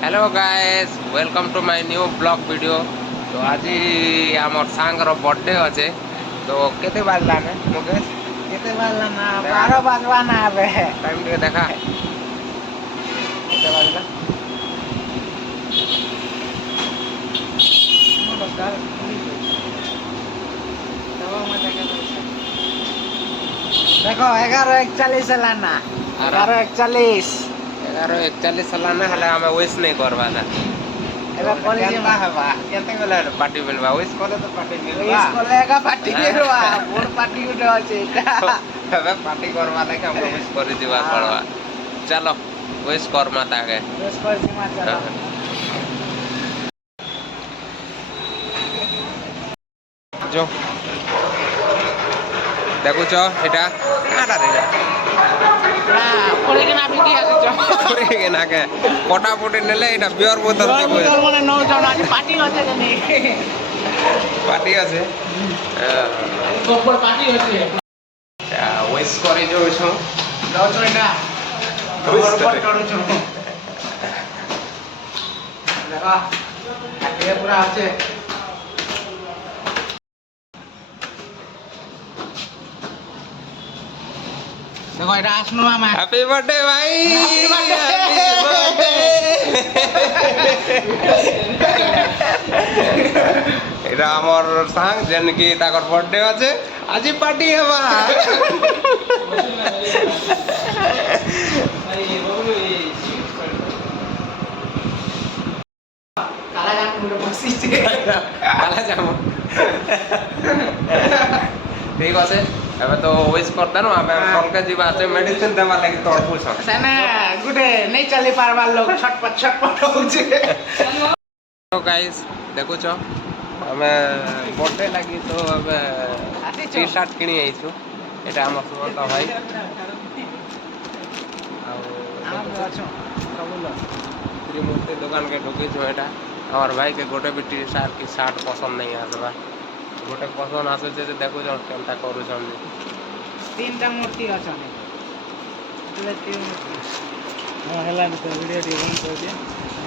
Hello guys welcome to my new blog video. तो आज आमर सांगर बर्थडे अच्छे तो केते बाजला ने मुकेश केते बाजला ना 12 बाजवा ना आबे टाइम टे देखा केते बाजला देखो 11:41 लाना 11:41 11:41 सालाना हले हमें विश नहीं करवाना एबे कॉलेज में हवा केते बेला पार्टी मिलवा विश करे तो पार्टी मिलवा विश करेगा पार्टी करवा बोर्ड पार्टी उठे আছে এটা हमें पार्टी करवा लेके हमको विश कर दिवा पड़वा चलो विश कर माता के विश कर सीमा चलो जो देखो चो এটা কাটা রে না পড়ে কেনা বিটি আছে চো পড়ে গে না কে পটাপটি নেলে এটা বিয়ার বোতল বিয়ার বোতল মানে নও জন আজ পার্টি আছে জানি পার্টি আছে গোপর পার্টি আছে ওয়েস করে जो છું দাও চো এটা গোপর কरू છું দেখা ये पूरा আছে देखो এটা আসনো মামা হ্যাপি বার্থডে ভাই এটা আমার সাং যেন কি তাকর বার্থডে আছে আজি পার্টি হবা কালা জাম মুড়ে বসিছে কালা জাম ঠিক আছে এবে তো ওয়েস করতানো আমি কলকে ଯିବା আছে মেডিসিন দেবা লাগি তোর পুছ সেনা গুডে নেই চলি পারবার লোক ছটপট হচ্ছে তো গাইস দেখুছ আমি বর্থডে লাগি তো এবে টি শার্ট কিনি আইছো এটা আমার সুমন্ত ভাই আমরা আছো কবুল ত্রিমূর্তি দোকান के ঢুকিছো এটা আমার ভাইকে গোটে বি টি শার্ট কি শার্ট পছন্দ नहीं আসবা গোটে পছন্দ আসে যে দেখো জন কেনটা করুছন তিনটা মূর্তি আছে অনেক એટલે তিন মূর্তি હા હેલા તો વિડિયો ટી બન કરજે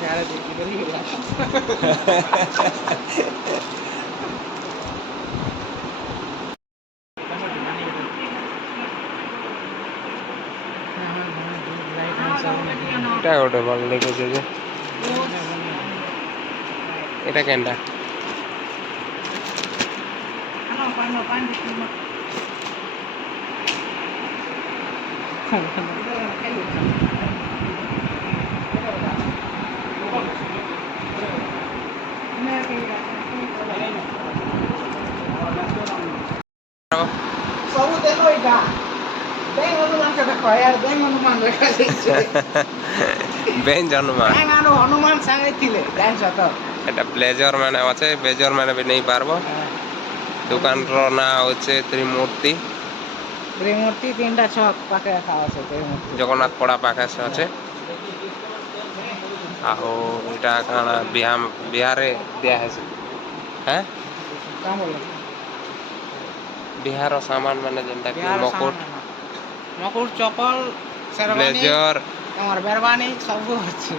યાર દેખી કરી ગલા এটা গোটে ভালো লেগেছে যে এটা কেনটা পানো পান দিছি ସବୁ ଦେଖ ଏଇଟା ବେଙ୍ଗ ହନୁମାନ কে দেখো यार বেঙ্গ হনুমান দেখা যাচ্ছে বেঞ্জ হনুমান বেঙ্গ আনো হনুমান সাঙ্গে ଥିଲେ জানছ তো এটা ব্লেজর মানে আছে ব্লেজর মানে भी नहीं পারবো দোকান র না হচ্ছে ত্রিমূর্তি ত্রিমূর্তি তিনটা ছক পাকে রাখা আছে ত্রিমূর্তি জগন্নাথ পড়া পাখে আছে আও এটা কানা বিহারে দেয়া আছে হ্যাঁ কাম বলে বিহার সামান মানে যেটা কি মুকুট মুকুট চপল শেরওয়ানি ব্লেজর আমার বেরবানি সব আছে